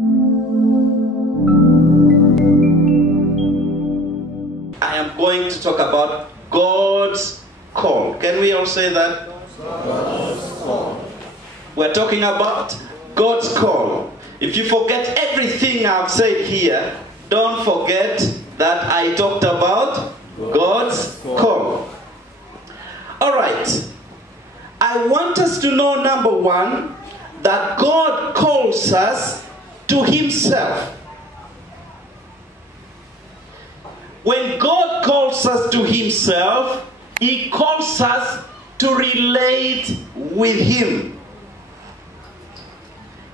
I am going to talk about God's call. Can we all say that? God's call. We're talking about God's call. If you forget everything I've said here, don't forget that I talked about God's call. All right. I want us to know, number one, that God calls us to himself. When God calls us to himself, he calls us to relate with him.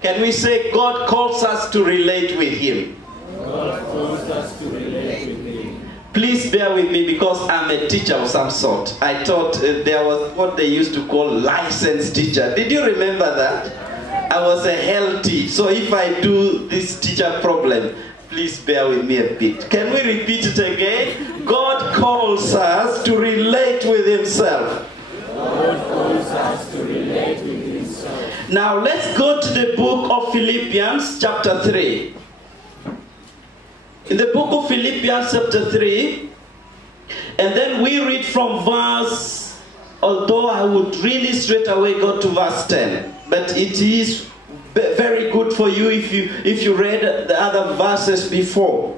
Can we say God calls us to relate with him? God calls us to relate with him. Please bear with me because I'm a teacher of some sort. I thought there was what they used to call licensed teacher. Did you remember that? I was a healthy. So if I do this teacher problem, please bear with me a bit. Can we repeat it again? God calls us to relate with himself. God calls us to relate with himself. Now let's go to the book of Philippians chapter 3. In the book of Philippians chapter 3, and then we read from verse, although I would really straight away go to verse 10, but it is very good for you if you read the other verses before.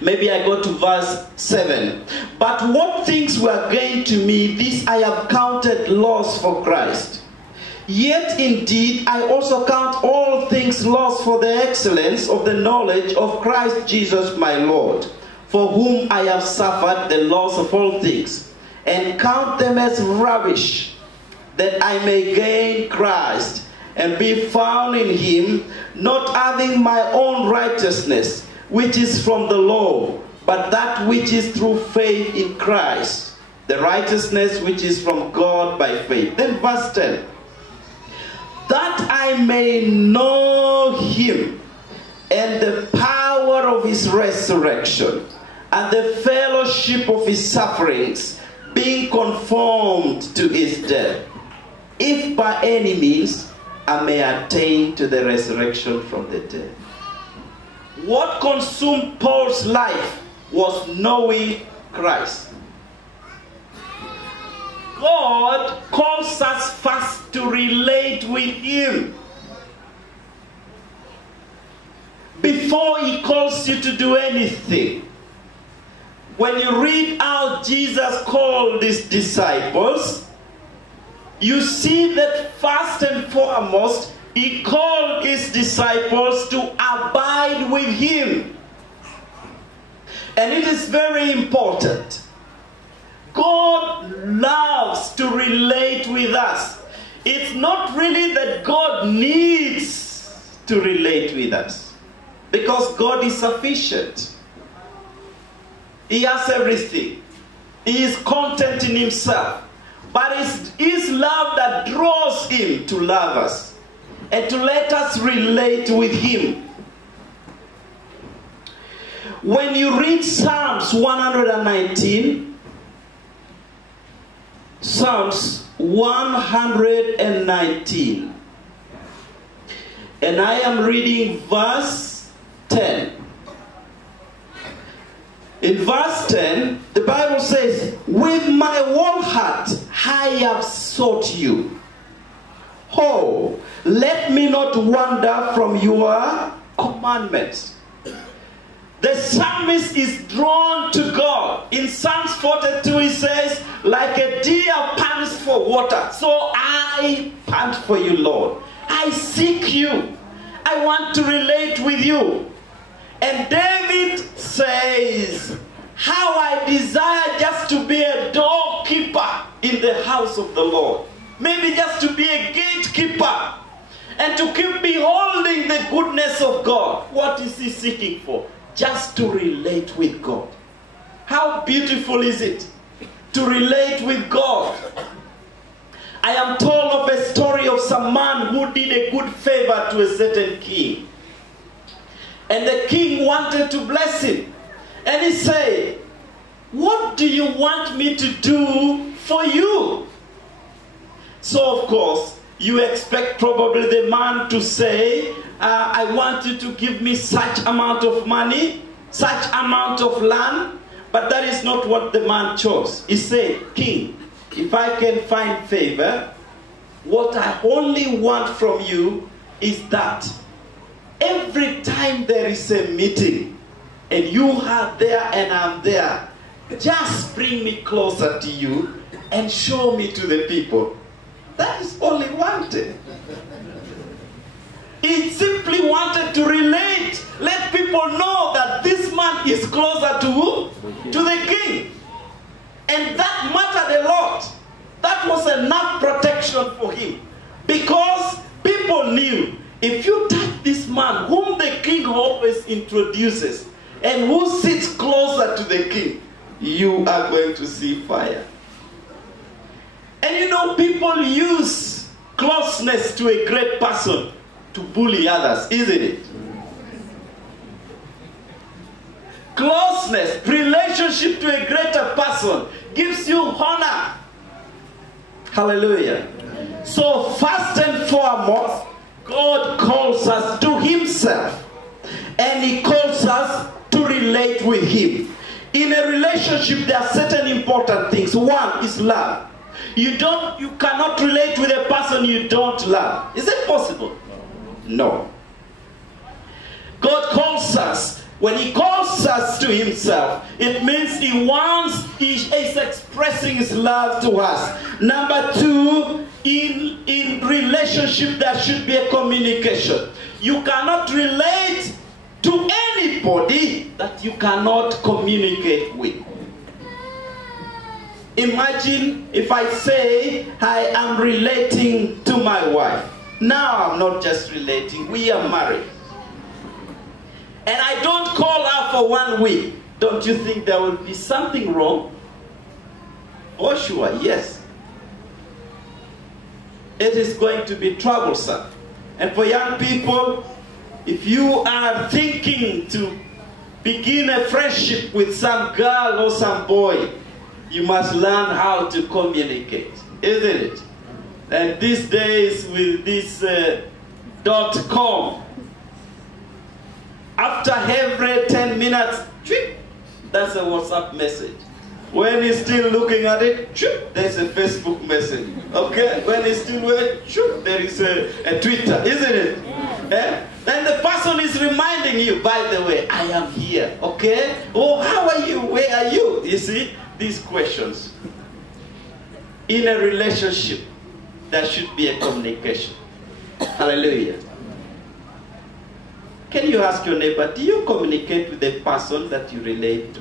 Maybe I go to verse 7. But what things were gained to me, this I have counted loss for Christ. Yet indeed I also count all things lost for the excellence of the knowledge of Christ Jesus my Lord, for whom I have suffered the loss of all things, and count them as rubbish, that I may gain Christ, and be found in him, not having my own righteousness, which is from the law, but that which is through faith in Christ, the righteousness which is from God by faith. Then verse 10. That I may know him, and the power of his resurrection, and the fellowship of his sufferings, being conformed to his death, if by any means I may attain to the resurrection from the dead. What consumed Paul's life was knowing Christ. God calls us first to relate with him before he calls you to do anything. When you read how Jesus called his disciples, you see that first and foremost, he called his disciples to abide with him. And it is very important. God loves to relate with us. It's not really that God needs to relate with us, because God is sufficient. He has everything. He is content in himself. But it's his love that draws him to love us and to let us relate with him. When you read Psalms 119, Psalms 119, and I am reading verse 10. In verse 10, the Bible says, with my whole heart I have sought you. Oh, let me not wander from your commandments. The psalmist is drawn to God. In Psalms 42 he says, like a deer pants for water, so I pant for you, Lord. I seek you. I want to relate with you. And David says, how I desire just to be a doorkeeper in the house of the Lord. Maybe just to be a gatekeeper and to keep beholding the goodness of God. What is he seeking for? Just to relate with God. How beautiful is it to relate with God? I am told of a story of some man who did a good favor to a certain king. And the king wanted to bless him. And he said, what do you want me to do for you? So of course, you expect probably the man to say, I want you to give me such amount of money, such amount of land. But that is not what the man chose. He said, King, if I can find favor, what I only want from you is that every time there is a meeting, and you are there and I'm there, just bring me closer to you and show me to the people. That is all he wanted. He simply wanted to relate. Let people know that this man is closer to who? To the king. And that mattered a lot. That was enough protection for him. Because people knew, if you touch this man, whom the king always introduces, and who sits closer to the king, you are going to see fire. And you know, people use closeness to a great person to bully others, isn't it? Closeness, relationship to a greater person gives you honor. Hallelujah. So first and foremost, God calls us to himself. And he calls us to relate with him. In a relationship, there are certain important things. One is love. You cannot relate with a person you don't love. Is it possible? No. God calls us. When he calls us to himself, it means he is expressing his love to us. Number two, in relationship there should be a communication. You cannot relate to anybody that you cannot communicate with. Imagine if I say I am relating to my wife. Now I'm not just relating, we are married. And I don't call her for 1 week. Don't you think there will be something wrong? Oh sure, yes. It is going to be troublesome. And for young people, if you are thinking to begin a friendship with some girl or some boy, you must learn how to communicate, isn't it? And these days with this .com, after every 10 minutes, that's a WhatsApp message. When he's still looking at it, there's a Facebook message. Okay? When he's still waiting, there is a Twitter, isn't it? Yeah. Then the person is reminding you, by the way, I am here. Okay? Oh, how are you? Where are you? You see? These questions. In a relationship, there should be a communication. Hallelujah. Can you ask your neighbor, do you communicate with the person that you relate to?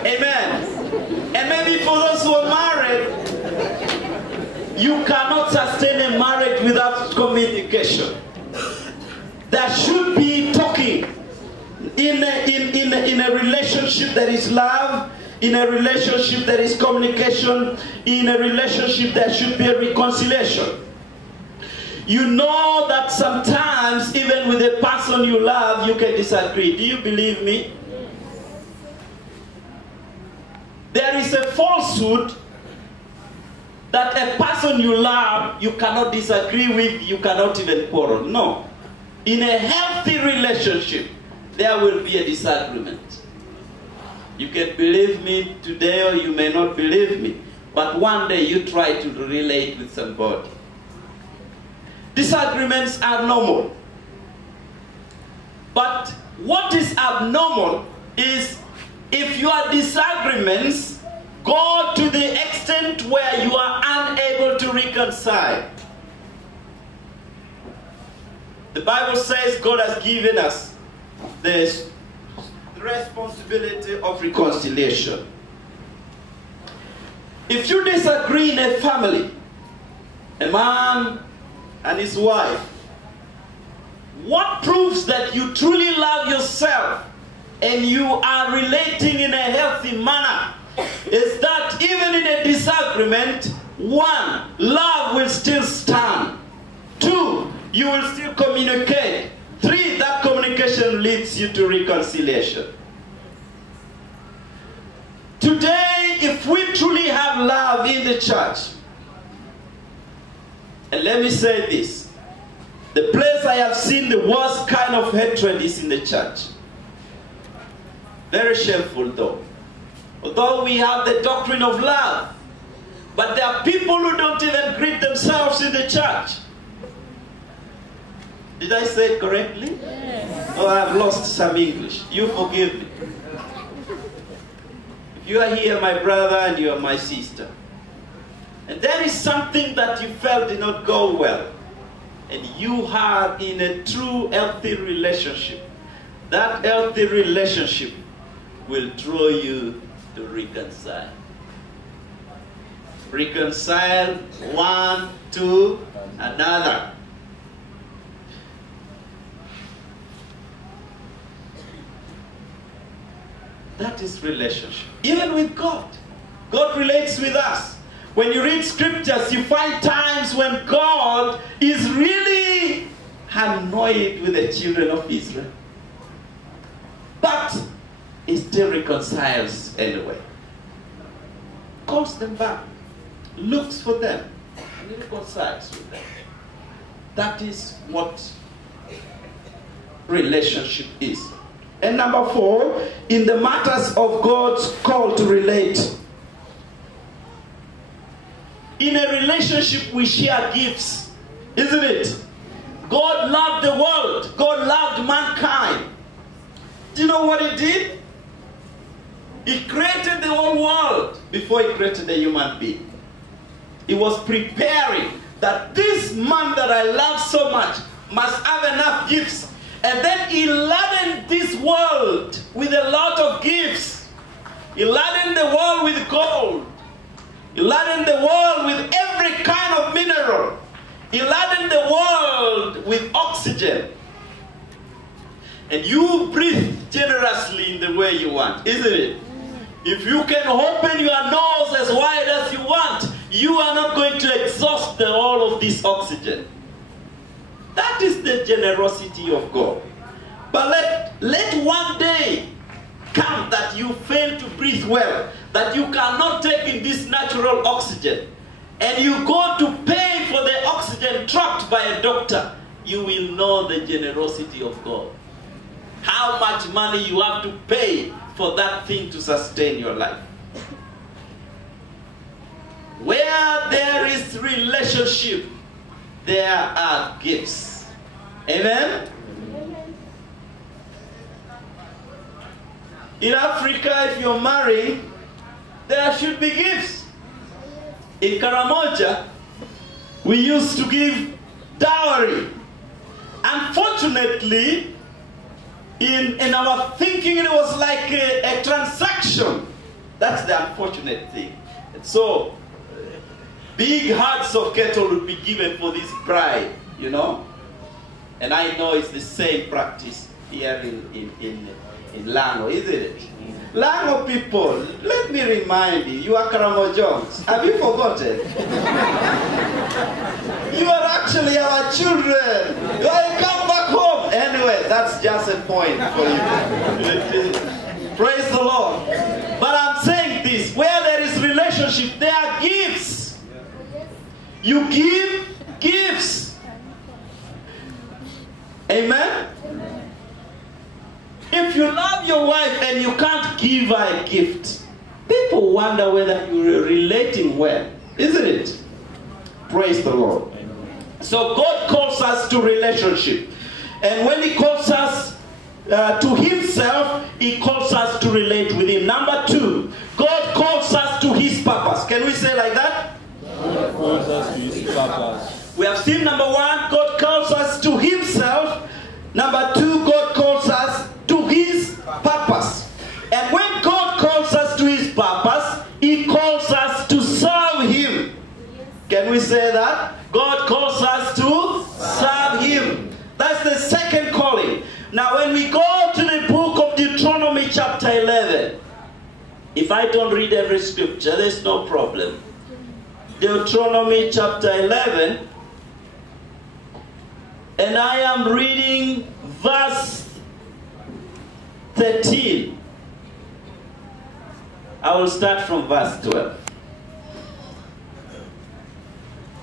Amen. And maybe for those who are married, you cannot sustain a marriage without communication. There should be talking. In a relationship there is love. In a relationship there is communication. In a relationship there should be a reconciliation. You know that sometimes even with a person you love you can disagree. Do you believe me? There is a falsehood that a person you love you cannot disagree with, you cannot even quarrel. No. In a healthy relationship there will be a disagreement. You can believe me today or you may not believe me, but one day you try to relate with somebody. Disagreements are normal. But what is abnormal is if your disagreements go to the extent where you are unable to reconcile. The Bible says God has given us the responsibility of reconciliation. If you disagree in a family, a man and his wife, what proves that you truly love yourself and you are relating in a healthy manner is that even in a disagreement, one, love will still stand. Two, you will still communicate. Three, that communication leads you to reconciliation. Today, if we truly have love in the church, and let me say this, the place I have seen the worst kind of hatred is in the church. Very shameful though. Although we have the doctrine of love, but there are people who don't even greet themselves in the church. Did I say it correctly? Yes. Oh, I've lost some English. You forgive me. If you are here, my brother, and you are my sister, and there is something that you felt did not go well, and you are in a true healthy relationship, that healthy relationship will draw you to reconcile. Reconcile one to another. That is relationship. Even with God. God relates with us. When you read scriptures, you find times when God is really annoyed with the children of Israel. But he still reconciles anyway. Calls them back. Looks for them. And he reconciles with them. That is what relationship is. And number 4, in the matters of God's call to relate. In a relationship, we share gifts, isn't it? God loved the world. God loved mankind. Do you know what he did? He created the whole world before he created the human being. He was preparing that this man that I love so much must have enough gifts. And then he laden this world with a lot of gifts. He laden the world with gold. He laden the world with every kind of mineral. He laden the world with oxygen. And you breathe generously in the way you want, isn't it? If you can open your nose as wide as you want, you are not going to exhaust all of this oxygen. That is the generosity of God. But let one day come that you fail to breathe well, that you cannot take in this natural oxygen, and you go to pay for the oxygen trapped by a doctor, you will know the generosity of God. How much money you have to pay for that thing to sustain your life. Where there is relationship, there are gifts. Amen? In Africa, if you're married, there should be gifts. In Karamoja, we used to give dowry. Unfortunately, in our thinking, it was like a transaction. That's the unfortunate thing. And so, big herds of cattle would be given for this bride, you know. And I know it's the same practice here in Lango, isn't it? Lango people, let me remind you, you are Karamojons. Have you forgotten? You are actually our children. You come back home. Anyway, that's just a point for you. Praise the Lord. But I'm saying this, where there is relationship, there are gifts. You give gifts. Amen? If you love your wife and you can't give her a gift, people wonder whether you're relating well, isn't it? Praise the Lord. So God calls us to relationship. And when he calls us to himself, he calls us to relate with him. Number 2, God calls us to his purpose. Can we say like that? God calls us to his purpose. We have seen number 1, God calls us to himself. Number 2, God calls us to his purpose. And when God calls us to his purpose, he calls us to serve him. Can we say that? God calls us to serve him. That's the second calling. Now when we go to the book of Deuteronomy chapter 11, if I don't read every scripture, there's no problem. Deuteronomy chapter 11, and I am reading verse 13. I will start from verse 12.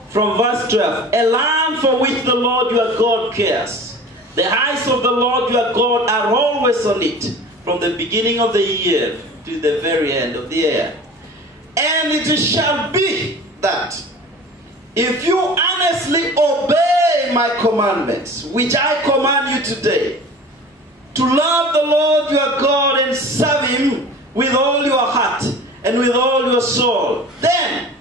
From verse 12. A land for which the Lord your God cares. The eyes of the Lord your God are always on it, from the beginning of the year to the very end of the year. And it shall be that if you honestly obey my commandments, which I command you today, to love the Lord your God and serve him with all your heart and with all your soul, then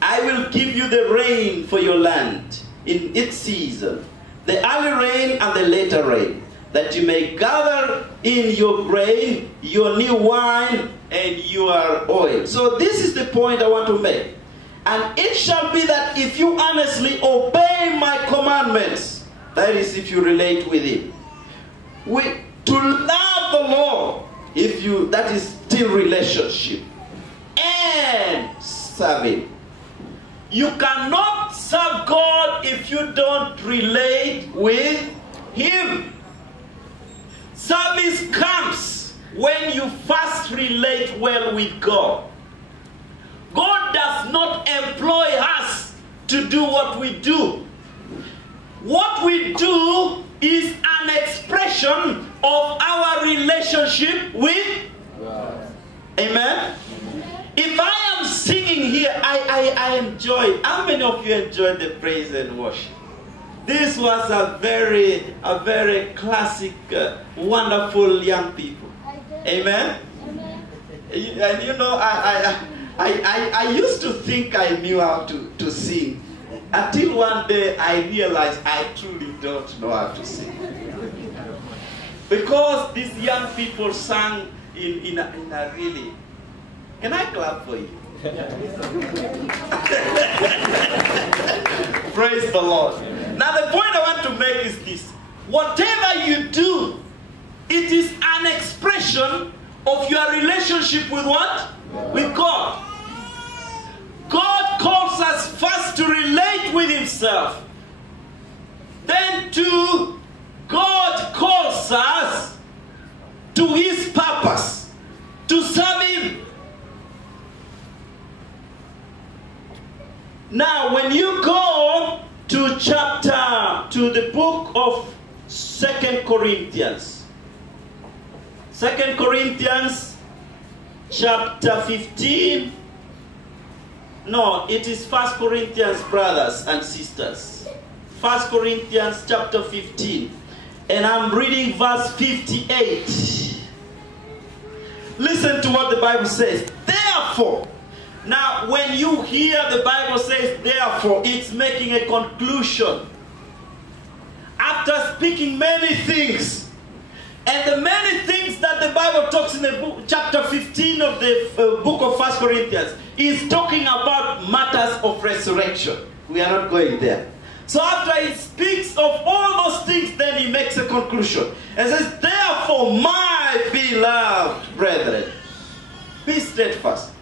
I will give you the rain for your land in its season, the early rain and the later rain, that you may gather in your grain, your new wine, and your oil. So this is the point I want to make. And it shall be that if you honestly obey my commandments, that is if you relate with him, to love the Lord, that is still relationship, and serve him. You cannot serve God if you don't relate with him. Service comes when you first relate well with God. God does not employ us to do what we do. What we do is an expression of our relationship with God. Amen? If I am singing here, I enjoy. How many of you enjoyed the praise and worship? This was a very classic, wonderful young people. Amen? And you know, I used to think I knew how to sing, until one day I realized I truly don't know how to sing. Because these young people sang in a really... Can I clap for you? Praise the Lord. Now the point I want to make is this. Whatever you do, it is an expression of your relationship with what? With God. God calls us first to relate with himself. Then God calls us to his purpose, to serve him. Now, when you go to the book of 2 Corinthians. 2 Corinthians chapter 15. No, it is 1 Corinthians, brothers and sisters. 1 Corinthians chapter 15. And I'm reading verse 58. Listen to what the Bible says. Therefore, now when you hear the Bible says therefore, it's making a conclusion. After speaking many things, and the many things that the Bible talks in the book, chapter 15 of the book of 1 Corinthians, is talking about matters of resurrection. We are not going there. So after he speaks of all those things, then he makes a conclusion. And says, therefore, my beloved brethren, be steadfast,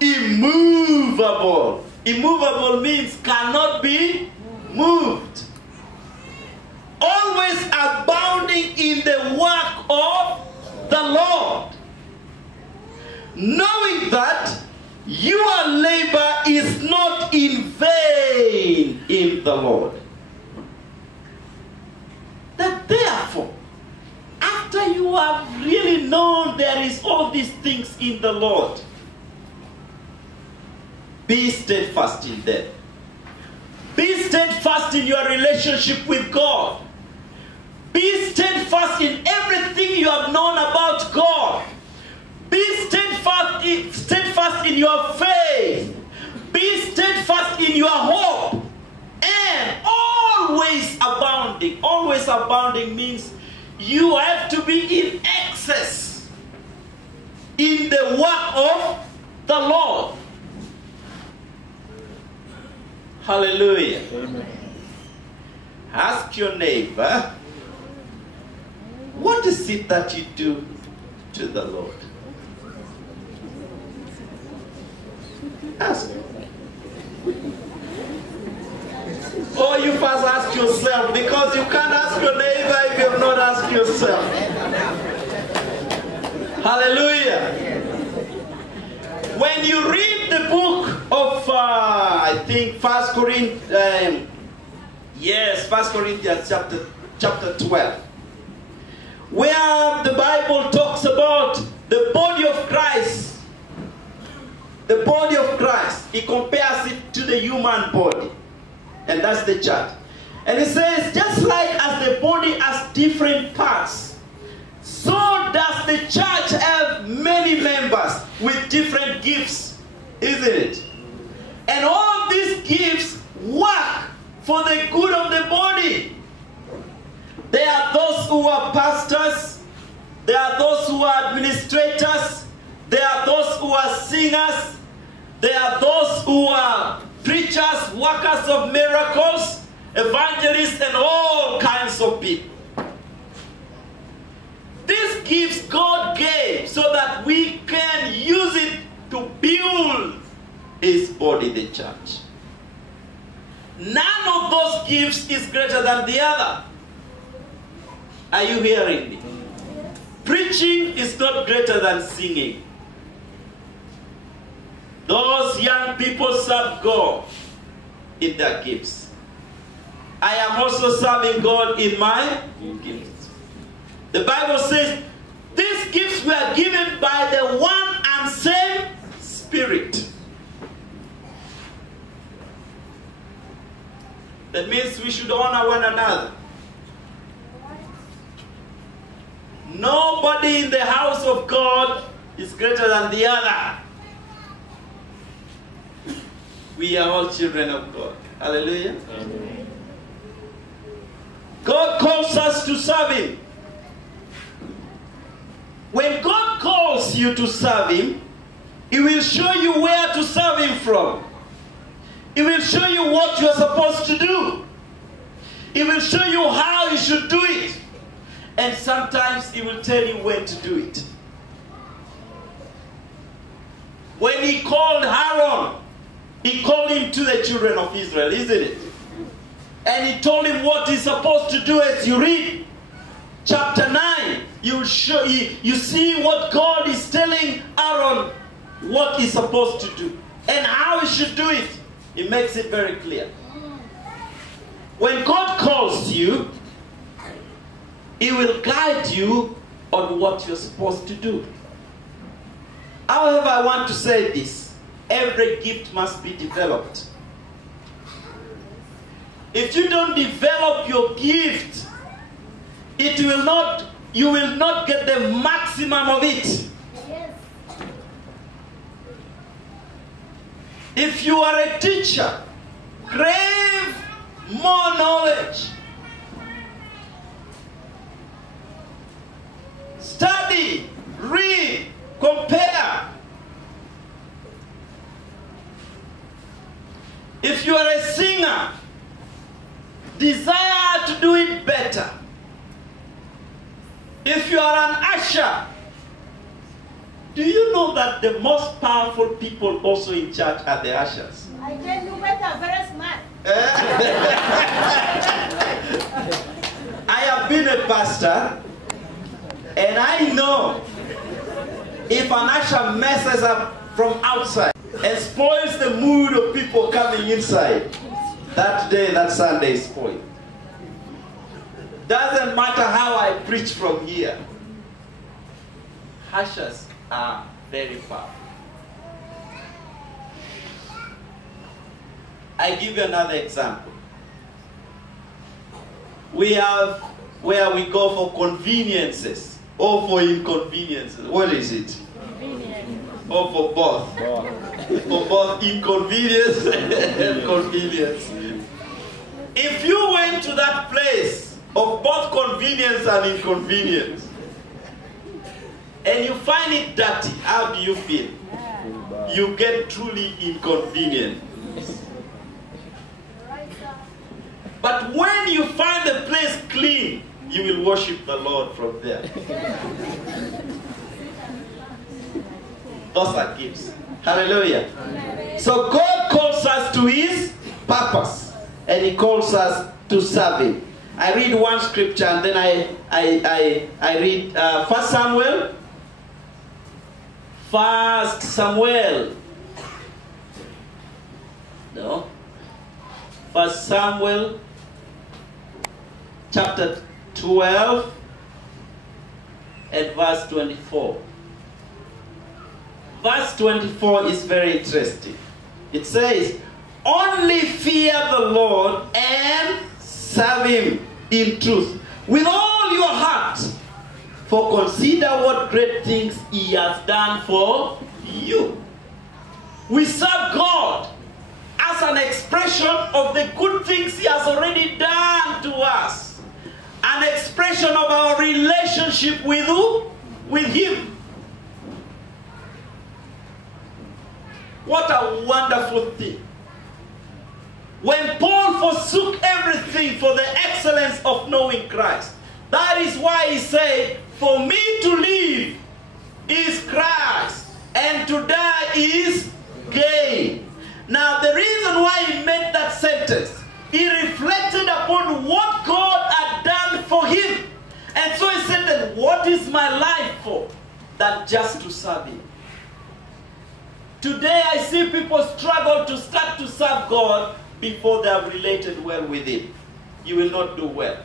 immovable. Immovable means cannot be moved. Always abounding in the work of the Lord, knowing that your labor is not in vain in the Lord. That therefore, after you have really known there is all these things in the Lord, be steadfast in them. Be steadfast in your relationship with God. Be steadfast in everything you have known about God. Be steadfast in your faith. Be steadfast in your hope. And always abounding. Always abounding means you have to be in excess in the work of the Lord. Hallelujah. Amen. Ask your neighbor, what is it that you do to the Lord? Ask him. Or you first ask yourself, because you can't ask your neighbor if you have not asked yourself. Hallelujah. When you read the book of, I think, 1 Corinthians, yes, 1 Corinthians chapter 12, where the Bible talks about the body of Christ. The body of Christ. He compares it to the human body. And that's the church. And he says, just like as the body has different parts, so does the church have many members with different gifts. Isn't it? And all of these gifts work for the good of the body. There are those who are pastors. There are those who are administrators. There are those who are singers. There are those who are preachers, workers of miracles, evangelists, and all kinds of people. These gifts God gave so that we can use it to build His body, the church. None of those gifts is greater than the other. Are you hearing me? Preaching is not greater than singing. Those young people serve God in their gifts. I am also serving God in my gifts. The Bible says these gifts were given by the one and same Spirit. That means we should honor one another. Nobody in the house of God is greater than the other. We are all children of God. Hallelujah. Amen. God calls us to serve Him. When God calls you to serve Him, He will show you where to serve Him from. He will show you what you are supposed to do. He will show you how you should do it. And sometimes He will tell you when to do it. When He called Aaron, He called him to the children of Israel, isn't it? And He told him what he's supposed to do. As you read chapter 9, you see what God is telling Aaron what he's supposed to do and how he should do it. He makes it very clear. When God calls you, He will guide you on what you're supposed to do. However, I want to say this. Every gift must be developed. If you don't develop your gift, you will not get the maximum of it. Yes. If you are a teacher, crave more knowledge. Study, read, compare. If you are a singer, desire to do it better. If you are an usher, do you know that the most powerful people also in church are the ushers? I tell you better, very smart. I have been a pastor, and I know if an usher messes up from outside and spoils the mood of people coming inside, that day, that Sunday is spoiled. Doesn't matter how I preach from here. Ushers are very powerful. I give you another example. We have where we go for conveniences or for inconveniences. What is it? Convenience. Or for both. For both inconvenience and convenience. If you went to that place of both convenience and inconvenience, and you find it dirty, how do you feel? You get truly inconvenient. But when you find the place clean, you will worship the Lord from there. Those are gifts. Hallelujah. So God calls us to His purpose, and He calls us to serve Him. I read one scripture, and then I read 1 Samuel 1 Samuel. No. 1 Samuel chapter 12 and verse 24. Verse 24 is very interesting. It says, only fear the Lord and serve him in truth with all your heart, for consider what great things he has done for you. We serve God as an expression of the good things he has already done to us. An expression of our relationship with who? With him. What a wonderful thing. When Paul forsook everything for the excellence of knowing Christ, that is why he said, for me to live is Christ, and to die is gain. Now the reason why he made that sentence, he reflected upon what God had done for him. And so he said that, what is my life for? Than just to serve him. Today I see people struggle to start to serve God before they have related well with him. You will not do well.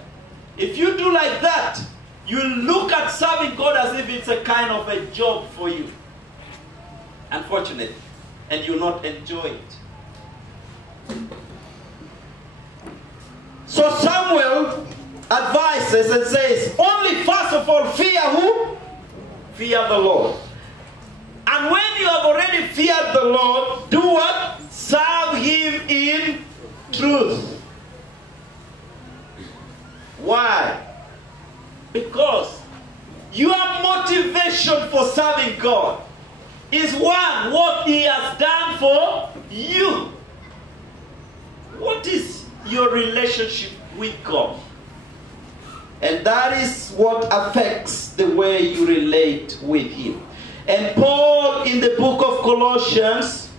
If you do like that, you look at serving God as if it's a kind of a job for you. Unfortunately. And you will not enjoy it. So Samuel advises and says, only first of all fear who? Fear the Lord. And when you have already feared the Lord, do what? Serve him in truth. Why? Because your motivation for serving God is one, what he has done for you. What is your relationship with God? And that is what affects the way you relate with him. And Paul in the book of Colossians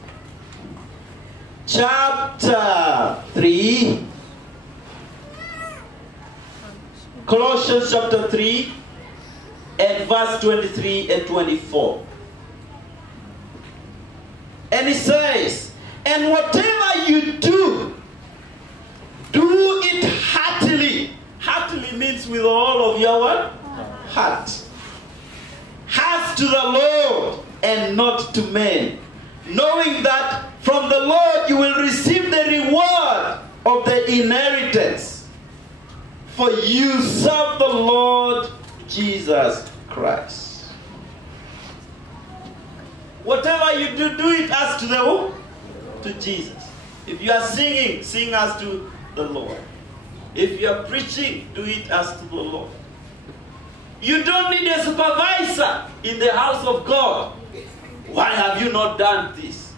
chapter 3, Colossians chapter 3 and verse 23 and 24. And he says, and whatever you do, do it heartily. Heartily means with all of your heart. As to the Lord and not to men, knowing that from the Lord you will receive the reward of the inheritance. For you serve the Lord Jesus Christ. Whatever you do, do it as to the who? To Jesus. If you are singing, sing as to the Lord. If you are preaching, do it as to the Lord. You don't need a supervisor in the house of God. Why have you not done this?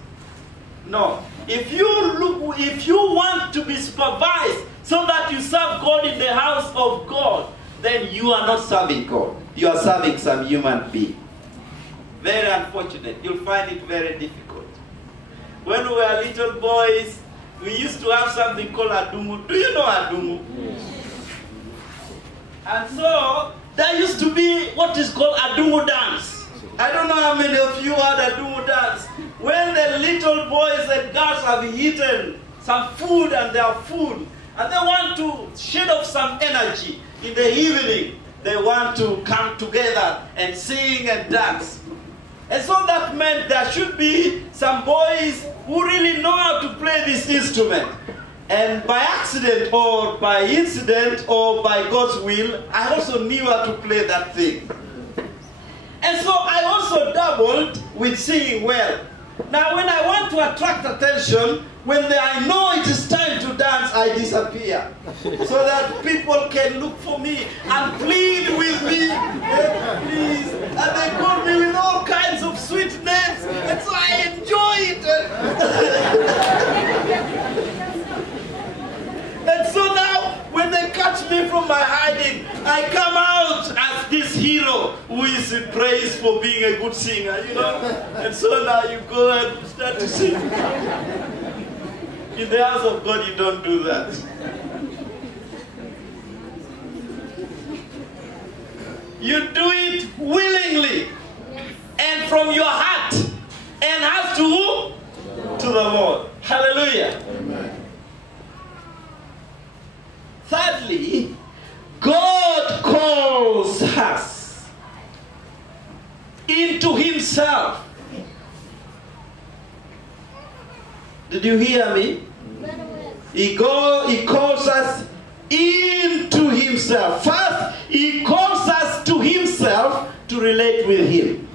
No. If you want to be supervised so that you serve God in the house of God, then you are not serving God. You are serving some human being. Very unfortunate. You'll find it very difficult. When we were little boys, we used to have something called Adumu. Do you know Adumu? Yes. And so, there used to be what is called Adumu dance. I don't know how many of you had Adumu dance. When the little boys and girls have eaten some food and they are full, and they want to shed off some energy in the evening, they want to come together and sing and dance. And so that meant there should be some boys who really know how to play this instrument. And by accident or by incident or by God's will, I also knew how to play that thing. And so I also dabbled with singing well. Now when I want to attract attention, when I know it is time to dance, I disappear. So that people can look for me and plead with me. Please. And they call me with all kinds of sweet names. And so I enjoy it. And so now, when they catch me from my hiding, I come out as this hero who is praised for being a good singer, you know. And so now you go and start to sing. In the house of God, you don't do that. You do it willingly and life from your heart and has to who? To the Lord. Hallelujah. Amen. Thirdly, God calls us into himself. Did you hear me? He calls us into himself. First, he calls us to himself to relate with him.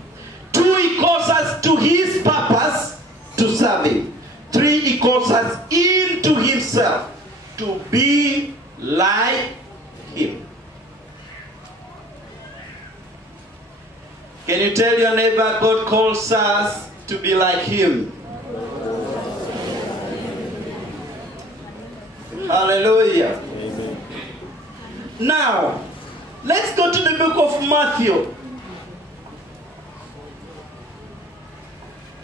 2, he calls us to his purpose to serve him. 3, he calls us into himself to be like him. Can you tell your neighbor, God calls us to be like him? Hallelujah. Amen. Now, let's go to the book of Matthew.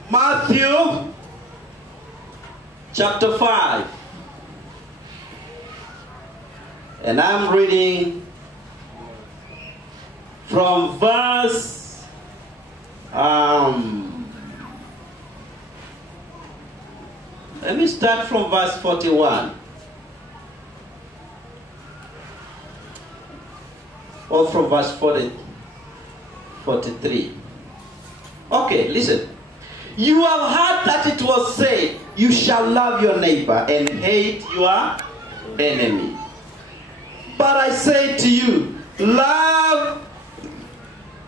Matthew chapter 5. And I'm reading from verse let me start from verse 41. Or from verse 43. Okay, listen. You have heard that it was said, you shall love your neighbor and hate your enemy. But I say to you, love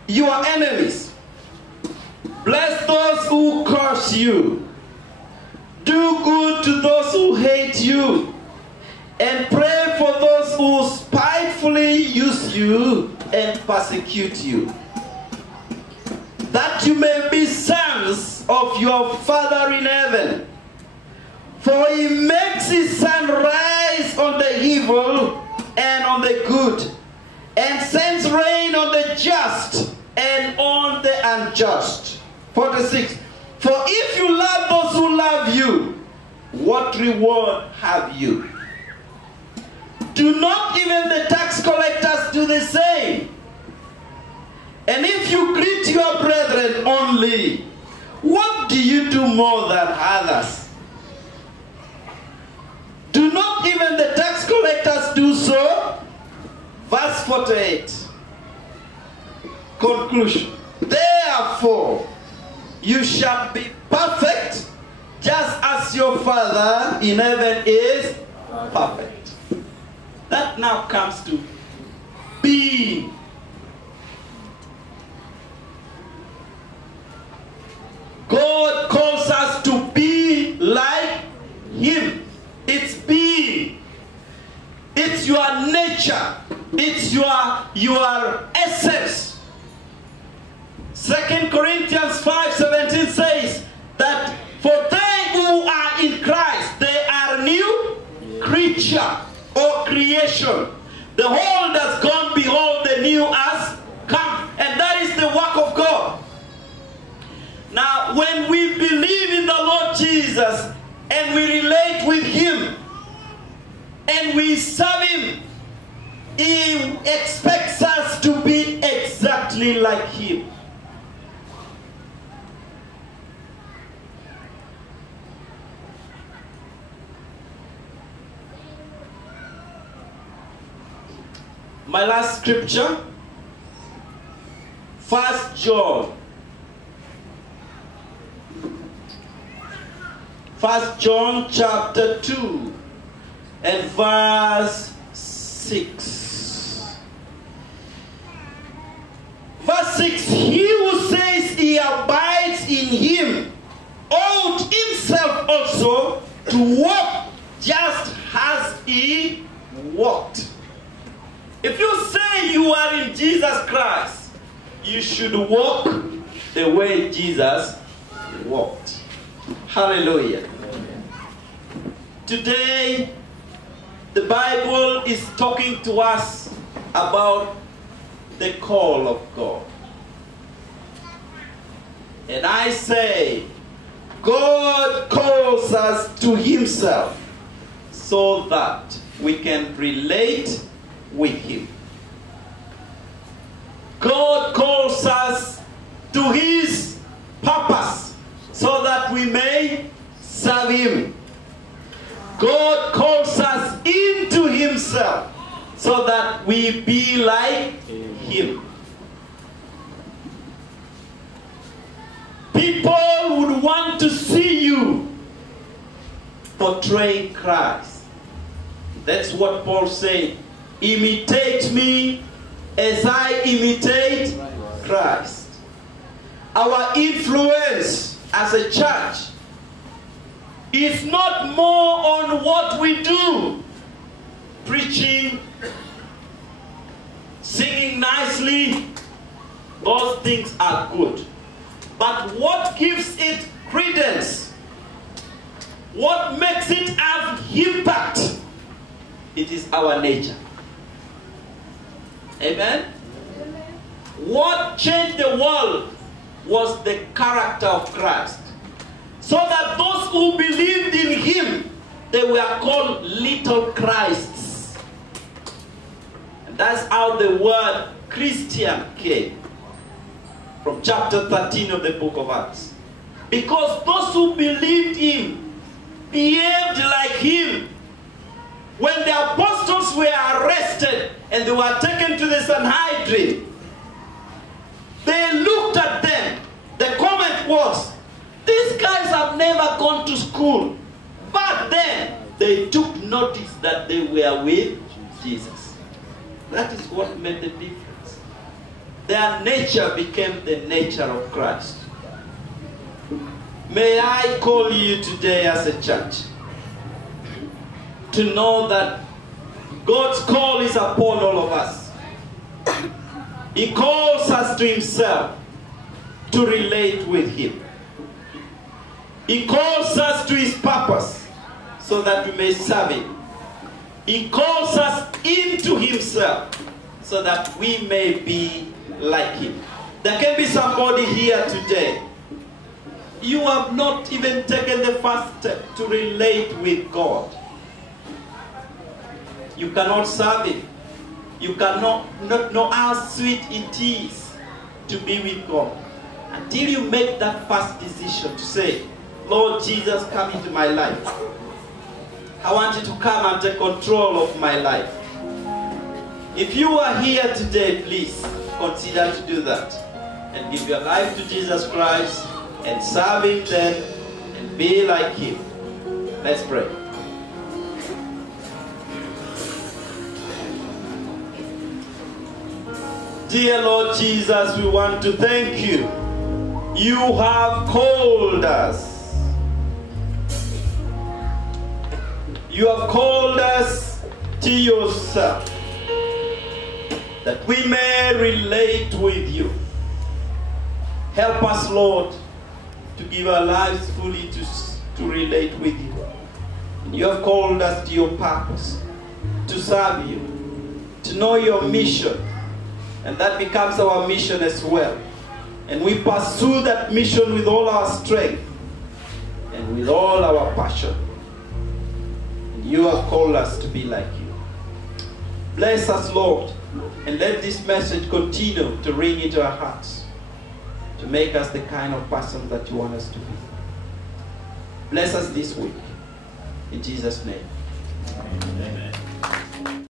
your enemies. Bless those who curse you. Do good to those who hate you. And pray for those who spitefully use you and persecute you, that you may be sons of your Father in heaven. For he makes his sun rise on the evil and on the good, and sends rain on the just and on the unjust. 46. For if you love those who love you, what reward have you? Do not even the tax collectors do the same? And if you greet your brethren only, what do you do more than others? Do not even the tax collectors do so? Verse 48. Conclusion. Therefore, you shall be perfect, just as your Father in heaven is perfect. That now comes to being. God calls us to be like him. It's being. It's your nature. It's your essence. 2 Corinthians 5:17 says that for they who are in Christ, they are new creature or creation. The old has gone, behold, the new has come. And that is the work of God. Now, when we believe in the Lord Jesus and we relate with him and we serve him, he expects us to be exactly like him. My last scripture, 1 John. 1 John chapter 2 and verse 6. Verse 6, he who says he abides in him ought himself also to walk just as he walked. If you say you are in Jesus Christ, you should walk the way Jesus walked. Hallelujah. Today, the Bible is talking to us about the call of God. And I say, God calls us to himself so that we can relate with him. God calls us to his purpose so that we may serve him. God calls us into himself so that we be like him. People would want to see you portraying Christ. That's what Paul said. Imitate me as I imitate Christ. Our influence as a church is not more on what we do, preaching, singing nicely. Those things are good. But what gives it credence, what makes it have impact, it is our nature. Amen? What changed the world was the character of Christ. So that those who believed in him, they were called little Christs. And that's how the word Christian came. From chapter 13 of the book of Acts. Because those who believed him behaved like him. When the apostles were arrested and they were taken to the Sanhedrin, they looked at them. The comment was, these guys have never gone to school. But then they took notice that they were with Jesus. That is what made the difference. Their nature became the nature of Christ. May I call you today as a church to know that God's call is upon all of us. He calls us to himself to relate with him. He calls us to his purpose so that we may serve him. He calls us into himself so that we may be like him. There can be somebody here today. You have not even taken the first step to relate with God. You cannot serve him. You cannot not know how sweet it is to be with God. Until you make that first decision to say, Lord Jesus, come into my life. I want you to come and take control of my life. If you are here today, please consider to do that. And give your life to Jesus Christ and serve him then and be like him. Let's pray. Dear Lord Jesus, we want to thank you. You have called us. You have called us to yourself, that we may relate with you. Help us, Lord, to give our lives fully to relate with you. You have called us to your purpose, to serve you, to know your mission. And that becomes our mission as well. And we pursue that mission with all our strength and with all our passion. And you have called us to be like you. Bless us, Lord, and let this message continue to ring into our hearts, to make us the kind of person that you want us to be. Bless us this week. In Jesus' name. Amen.